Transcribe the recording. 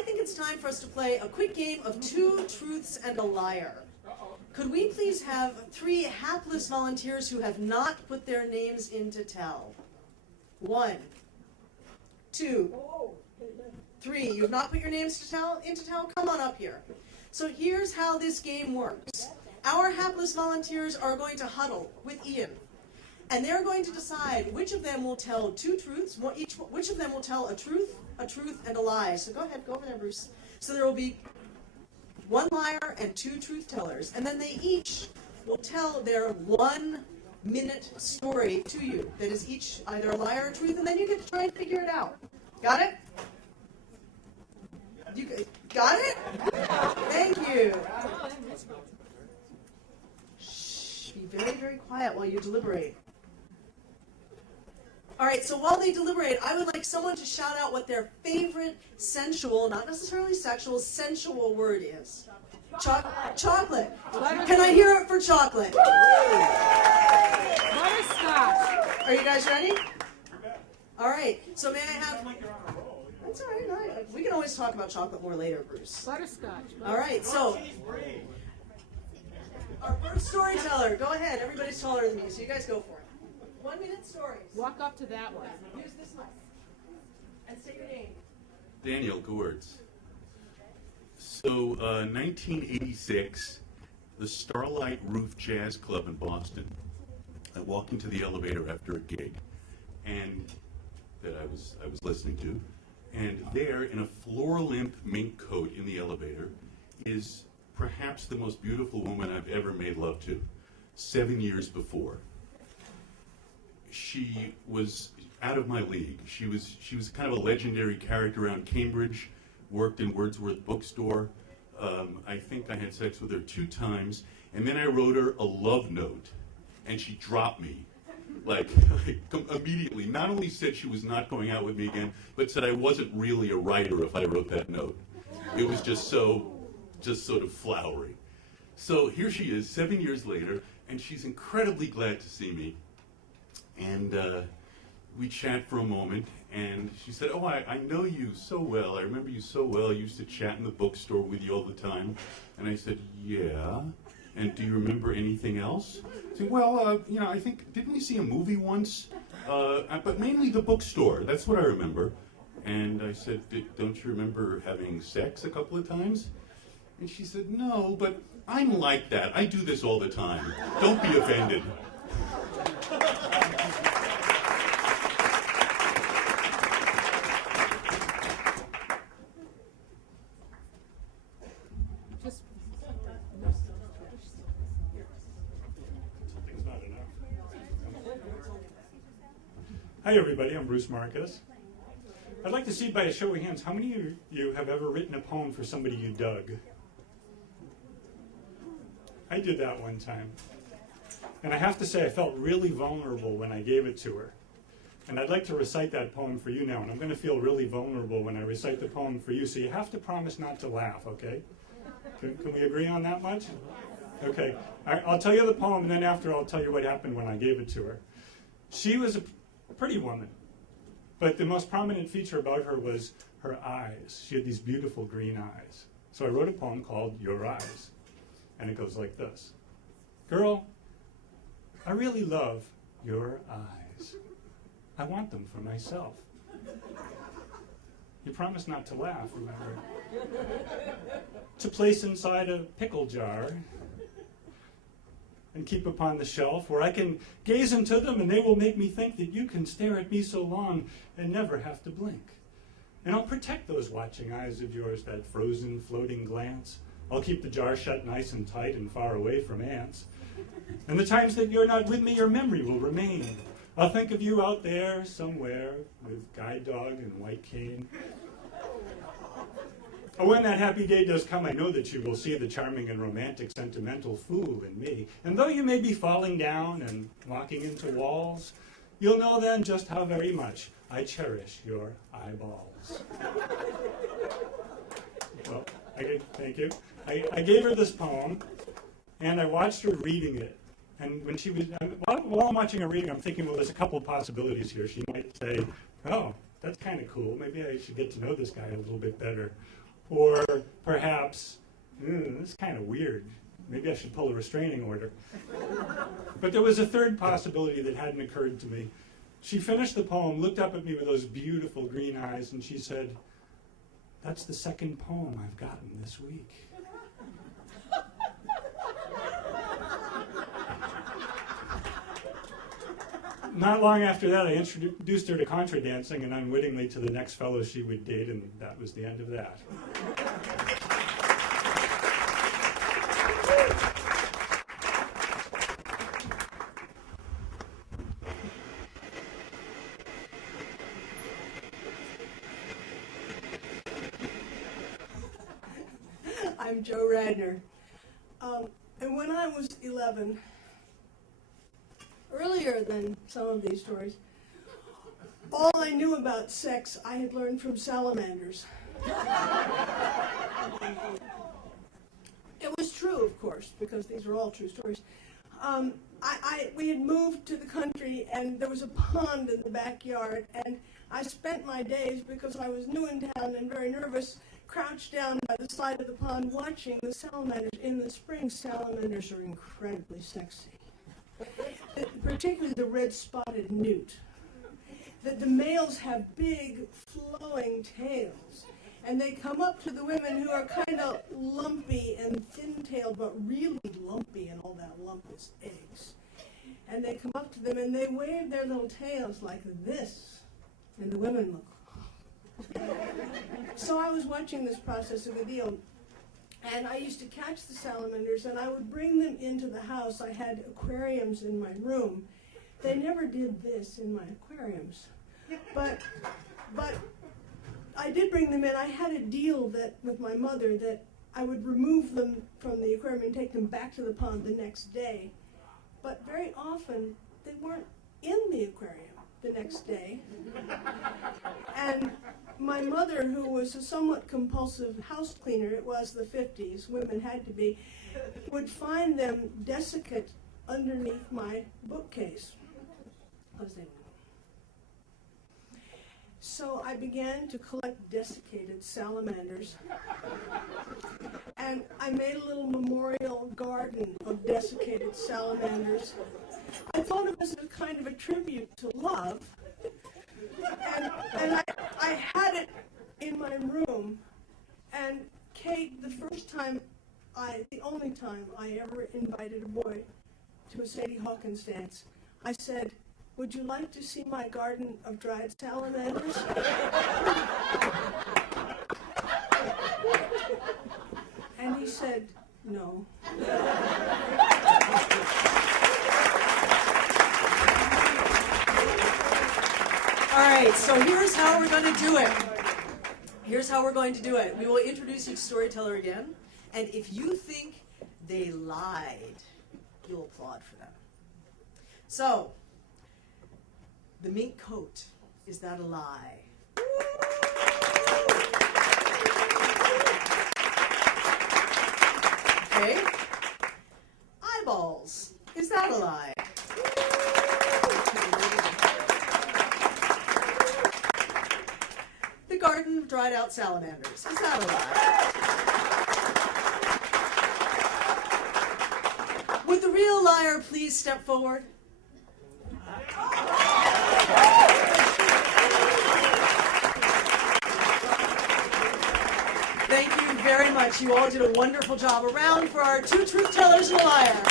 I think it's time for us to play a quick game of 2 truths and a liar. Could we please have 3 hapless volunteers who have not put their names in to tell? 1, 2, 3. You have not put your names in to tell? Come on up here. So here's how this game works. Our hapless volunteers are going to huddle with Ian. And they're going to decide which of them will tell 2 truths, which of them will tell a truth, and a lie. So go ahead, go over there, Bruce. So there will be 1 liar and 2 truth tellers. And then they each will tell their 1-minute story to you. That is each either a liar or truth, and then you get to try and figure it out. Got it? You got it? Thank you. Shh, be very, very quiet while you deliberate. All right, so while they deliberate, I would like someone to shout out what their favorite sensual, not necessarily sexual, sensual word is. Chocolate. Can I hear it for chocolate? Butterscotch. Are you guys ready? All right, so may I have... That's all right. We can always talk about chocolate more later, Bruce. Butterscotch. All right, so... Our first storyteller. Go ahead. Everybody's taller than me, so you guys go for it. 1-minute stories. Walk up to that one. Use this mic. And say your name. Daniel Gewertz. So, 1986, the Starlight Roof Jazz Club in Boston. I walked into the elevator after a gig, and that I was listening to, and there, in a floor-length mink coat in the elevator, is perhaps the most beautiful woman I've ever made love to. 7 years before. She was out of my league. She was kind of a legendary character around Cambridge, worked in Wordsworth Bookstore. I think I had sex with her 2 times, and then I wrote her a love note, and she dropped me, like immediately. Not only said she was not going out with me again, but said I wasn't really a writer if I wrote that note. It was just sort of flowery. So here she is, 7 years later, and she's incredibly glad to see me. And we chat for a moment, and she said, "Oh, I know you so well. I remember you so well. I used to chat in the bookstore with you all the time." And I said, "Yeah. And do you remember anything else?" She said, "Well, I think, didn't we see a movie once? But mainly the bookstore. That's what I remember." And I said, "Don't you remember having sex a couple of times?" And she said, "No, but I'm like that. I do this all the time. Don't be offended." Hi everybody, I'm Bruce Marcus. I'd like to see by a show of hands, how many of you have ever written a poem for somebody you dug? I did that one time. And I have to say I felt really vulnerable when I gave it to her. And I'd like to recite that poem for you now, and I'm going to feel really vulnerable when I recite the poem for you, so you have to promise not to laugh, okay? Can we agree on that much? Okay. I'll tell you the poem, and then after I'll tell you what happened when I gave it to her. She was a pretty woman, but the most prominent feature about her was her eyes. She had these beautiful green eyes. So I wrote a poem called Your Eyes, and it goes like this. Girl, I really love your eyes. I want them for myself. You promised not to laugh, remember? To place inside a pickle jar and keep upon the shelf where I can gaze into them and they will make me think that you can stare at me so long and never have to blink. And I'll protect those watching eyes of yours, that frozen, floating glance. I'll keep the jar shut nice and tight and far away from ants. And the times that you're not with me, your memory will remain. I'll think of you out there somewhere with guide dog and white cane. But when that happy day does come, I know that you will see the charming and romantic, sentimental fool in me. And though you may be falling down and walking into walls, you'll know then just how very much I cherish your eyeballs. Well, thank you. I gave her this poem, and I watched her reading it. And when she was, while I'm watching her reading, I'm thinking, well, there's a couple of possibilities here. She might say, oh, that's kind of cool. Maybe I should get to know this guy a little bit better. Or perhaps, this is kind of weird. Maybe I should pull a restraining order. But there was a third possibility that hadn't occurred to me. She finished the poem, looked up at me with those beautiful green eyes, and she said, "That's the second poem I've gotten this week." Not long after that, I introduced her to contra dancing and unwittingly to the next fellow she would date, and that was the end of that. I'm Jo Radner. And when I was 11, earlier than some of these stories, all I knew about sex I had learned from salamanders. It was true, of course, because these are all true stories. We had moved to the country, and there was a pond in the backyard, and I spent my days, because I was new in town and very nervous, crouched down by the side of the pond watching the salamanders. In the spring, salamanders are incredibly sexy. Particularly the red-spotted newt. The males have big, flowing tails, and they come up to the women who are kind of lumpy and thin-tailed, but really lumpy, and all that lump is eggs. And they come up to them, and they wave their little tails like this, and the women look. So I was watching this process a good deal, and I used to catch the salamanders, and I would bring them into the house. I had aquariums in my room. They never did this in my aquariums, but I did bring them in. I had a deal that with my mother that I would remove them from the aquarium and take them back to the pond the next day. But very often they weren't in the aquarium the next day. And my mother, who was a somewhat compulsive house cleaner, it was the 50s, women had to be, would find them desiccate underneath my bookcase. So I began to collect desiccated salamanders, and I made a little memorial garden of desiccated salamanders. I thought it was a kind of a tribute to love, and I had it in my room, and Kate, the only time I ever invited a boy to a Sadie Hawkins dance, I said, "Would you like to see my garden of dried salamanders?" And he said, "No." All right, so here's how we're going to do it. We will introduce each storyteller again, and if you think they lied, you'll applaud for them. So, the mink coat, is that a lie? Okay. Eyeballs, is that a lie? The garden of dried out salamanders, is that a lie? Would the real liar please step forward? Thank you very much. You all did a wonderful job. A round for our two truth tellers and a liar.